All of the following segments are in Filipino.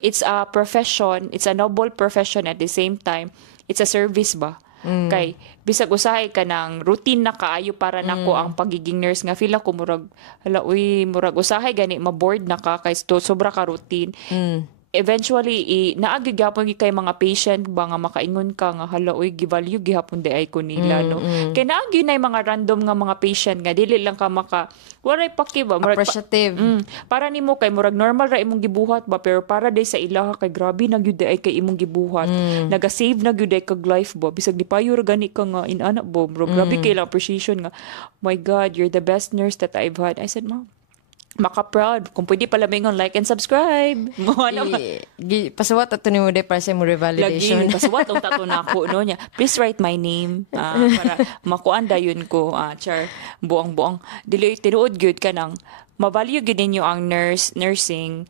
it's a profession, it's a noble profession at the same time, it's a service ba? Kay bisag usahay ka ng routine na kaayo para nako ang pagiging nurse nga feel ako murag murag usahay gani ma-bored na ka kay sobra ka routine. Eventually naagi gyapon kay mga patient ba nga makaingon ka nga hala uy givalue gihapon di ay ko nila no. Kay naagi na mga random nga mga patient nga dili lang ka maka waray pakiba murag appreciative. Para nimo kay murag normal ra imong gibuhat ba pero para day sa ilaha kay grabe na gyud ay kay imong gibuhat. Naga-save na gyud ay kag life ba bisag di payo ra gani ka nga inana bo grabe kay lang appreciation nga my god you're the best nurse that I've had. I said ma'am maka-proud. Kung pwede pala mingon, like and subscribe. Pasawat ato ni mo de para sa mo revalidation. Lagi, pasawat ang tato na ako, no niya. Please write my name. Para makuanda yun ko. Char, buang-buang. Dili, tinuod good ka nang mabalyo gyud ninyo ang nursing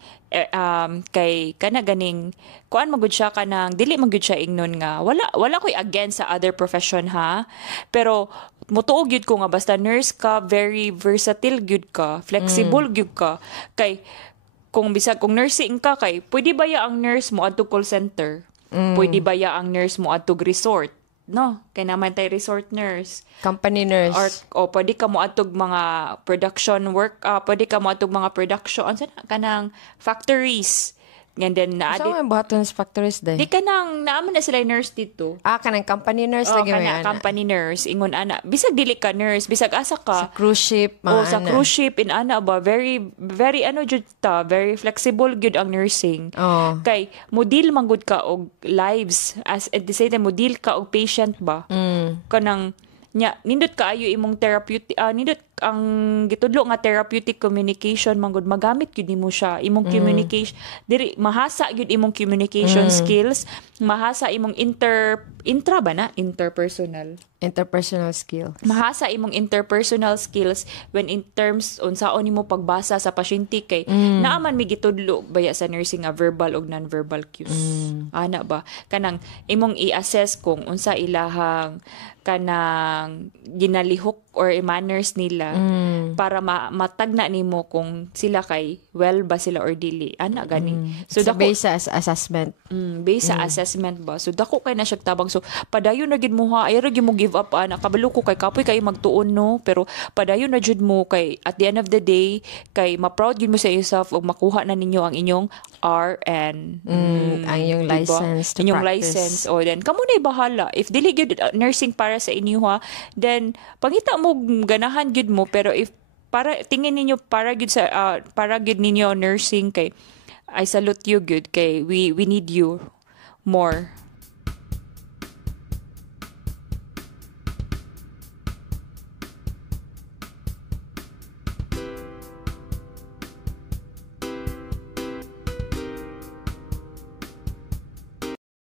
kay kana ganing kuan magud siya kanang dili magud siya ingnon nga wala koy against sa other profession ha pero motuog gyud ko nga basta nurse ka very versatile gyud ka flexible gyud ka kay kung bisag kung nursing ka kay pwede ba ya ang nurse mo adto call center pwede ba ya ang nurse mo adto resort no kay naman tay resort nurse company nurse or pwede ka mo atog mga production work pwede ka mo atog mga production ano kanang factories and then na so may buhaton sa factories day di kanang naaman na sila nurse dito kanang company nurse lagi may ana company nurse ingon ana bisag dili ka nurse bisag asa ka sa cruise ship sa cruise ship in ana ba very very jud ta very flexible good ang nursing kay model manggod ka og lives as at the same time model ka og patient ba kanang nya nindot kaayo imong therapeutic nindot ang gitudlo nga therapeutic communication manggod magamit gyud nimo siya imong communication diri mahasa gyud imong communication skills mahasa imong interpersonal skills mahasa imong interpersonal skills when in terms unsaon nimo pagbasa sa pasyente kay naaman mi gitudlo baya sa nursing nga verbal ug non-verbal cues ana ba kanang imong i-assess kung unsa ilahang kanang ginalihok or manners nila para matagna nimo kung sila kay well ba sila or dili ana gani so based sa assessment based sa assessment ba so dako kay na siya tabang so padayon na gid mo ha ay ra gyud mo give up ana kabalo ko kay kapoy kay magtuon no pero padayon na jud mo kay at the end of the day kay ma-proud gyud mo sa yourself ug makuha na ninyo ang inyong RN ang inyong license to inyong practice. License o then kamo na bahala if dili gyud nursing para sa inyo ha then pangita mo ganahan gyud mo pero if para tingin ninyo para gyud ninyo nursing kay I salute you good kay we need you more